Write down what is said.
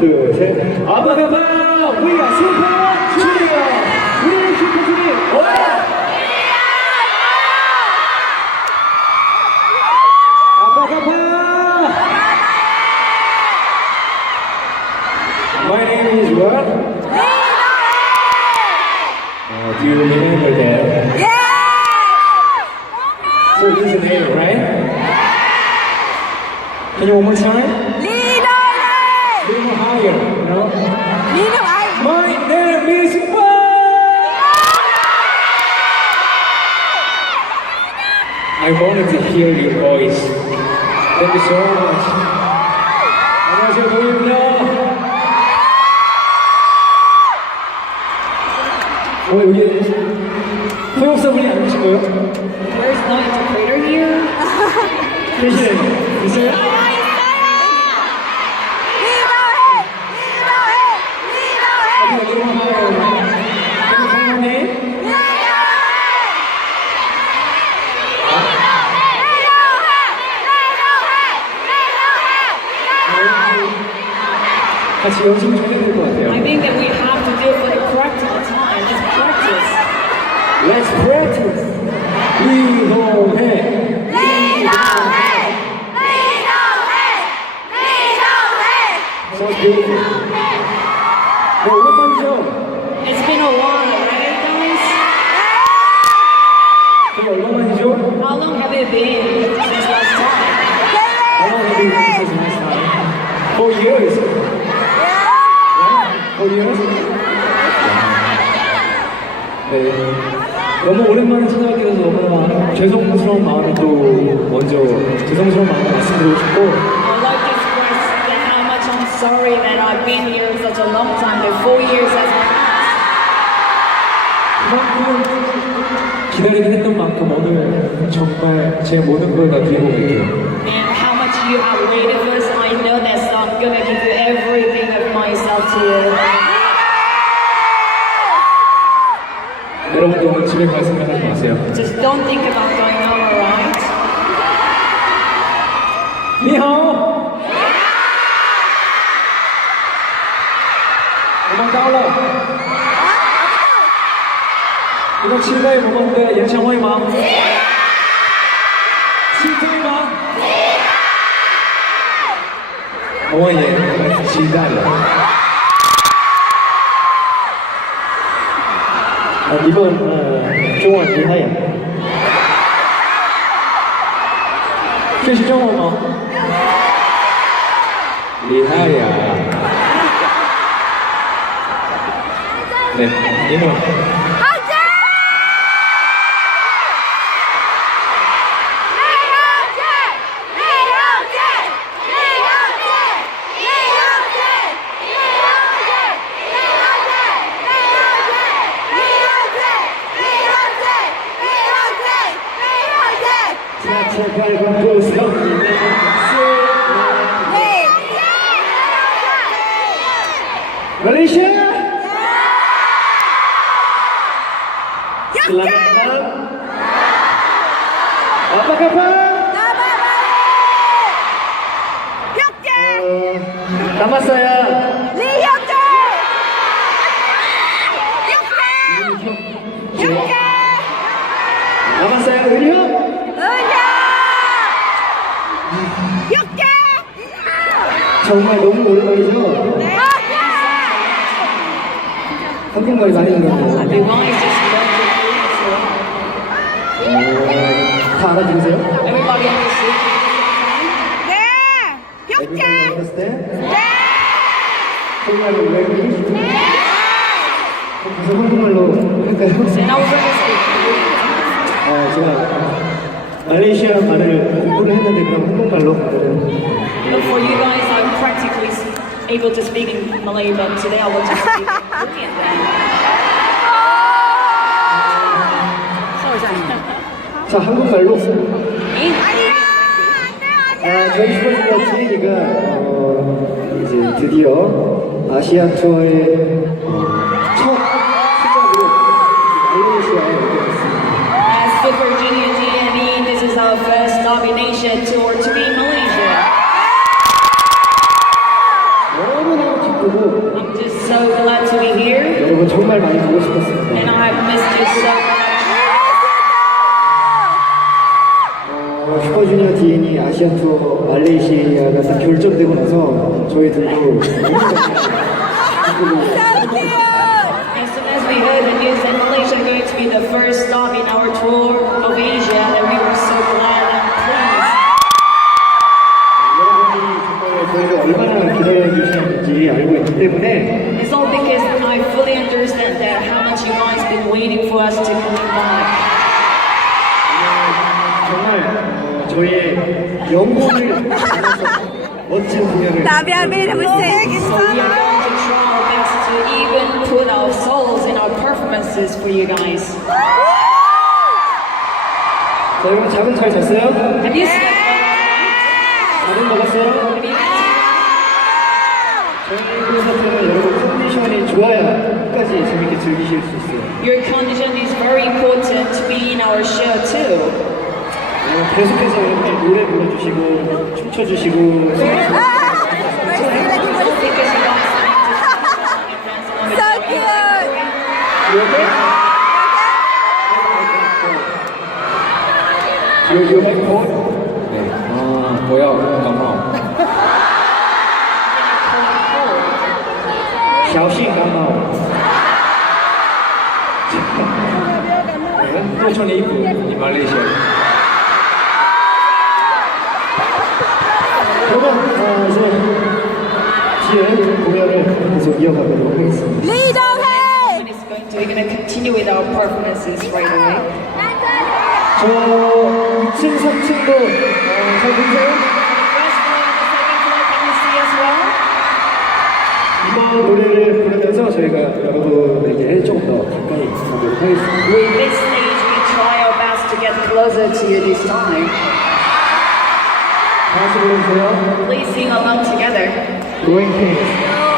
둘, 셋. 아바가바! We are Super Junior! 우리는 슈퍼주니어! 아바가바! My name is what? Do you remember that? So this is the name, right? Can you one more time? Little higher, you know? My name is I wanted to hear your voice. Thank you so much. 안녕하세요, 도입니다. 여기 소속사분이 안 계신 거예요? There's no interpreter here. 계시네. 있어요? 같이 연습 좀 해야 될 것 같아요. I think that we have to do it for the practical time. Let's practice. Let's practice. 리더해. Sounds beautiful. 오랜만이죠? It's been a while, right, guys? 그럼 얼마만이죠? How long have it been since last time? How long have you been since last time? 4 years. 4 years? 네. 너무 오랜만에 찾아뵙게 돼서 너무나 죄송스러운 마음이 또 먼저 죄송스러운 마음을 말씀드리고 싶고 I'd like to express that how much I'm sorry that I've been here such a long time, that 4 years has passed. 그만큼 기다리긴 했던 만큼 오늘 정말 제 모든 걸 다 드리고 갈게요. And how much you have waited for us, I know that so I'm gonna give you everything of myself to you. 여러분도 오늘 집에 갈 생각하지 마세요. Just don't think about going home, alright? 니하오! 음악 다운로! 이거 친구의 무건데 연창호의 마음 친구의 마음 어머니의 기다려 이번 중원 리하야 这是中文吗？ 리하야 네, 인호 Malaysia selamat malam apa kabar nama saya nama saya William 정말 너무 오랜만이죠? 한국말이 많이 늘었네요. I've been wanting to speak to 다 알아들으세요? everybody understood. Everybody understand? 한국말로 외우기? 그래서 한국말로 할까요? And I was going to speak. 제가 말레이시아 말을 공부를 했는데 그럼 한국말로 말을 But for you guys, I'm practically able to speak in Malay, but today I will just speak Korean then. Sorry. 자, 한국말로 In Korean language. 저희 슈퍼주니어 지린이가 이제 드디어 아시안 투어의 첫 시작으로 말레이시아에 오게 됐습니다. As Super Junior D&E, this is our first Asia tour to be Malaysia. 너무너무 기쁘고 I'm just so glad to be here, 여러분 정말 많이 보고 싶었습니다. and I've missed you so much. 슈퍼주니어 D&E 아시안 투어 말레이시아가 딱 결정되고 나서 저희들도 너무 기쁘고 As soon as we heard the news that Malaysia is going to be the first stop in our tour of Asia, that we were so glad and pleased. 여러분이 정말 저희를 얼마나 기다려 주시는지 알고 있기 때문에 It's all because I fully understand that how much you guys been waiting for us to come back. 정말 저희의 영혼을 담아서 멋진 공연을 Nabi So we are going to try our best to even put our souls in our performances for you guys. 자, 여러분 잠은 잘 잤어요? Have you slept 밥은 먹었어요? well? Have you eaten? 저희 콘서트는 여러분 컨디션이 좋아야 끝까지 재밌게 즐기실 수 있어요. Your condition is very important to be in our show too. 계속해서 여러분들 노래 불러주시고 춤춰주시고 Because you guys like to dance on the So cute. 이렇게 You have phone? 네. 아, 뭐야, 까마. 샤오싱 가마오 多穿的衣服，你买了一些。 그러면 이제 뒤에 공연을 계속 이어가도록 하겠습니다. And it's going to, we're going to continue with our performances right away. 저 2층, 3층도 잘 보이세요? First floor and the second floor, can you see as well? 이번 노래를 부르면서 저희가 여러분에게 조금 더 가까이 가도록 하겠습니다. With this stage, we try our best to get closer to you this time. 다 같이 불러주세요. Please sing along together. Growing Pains.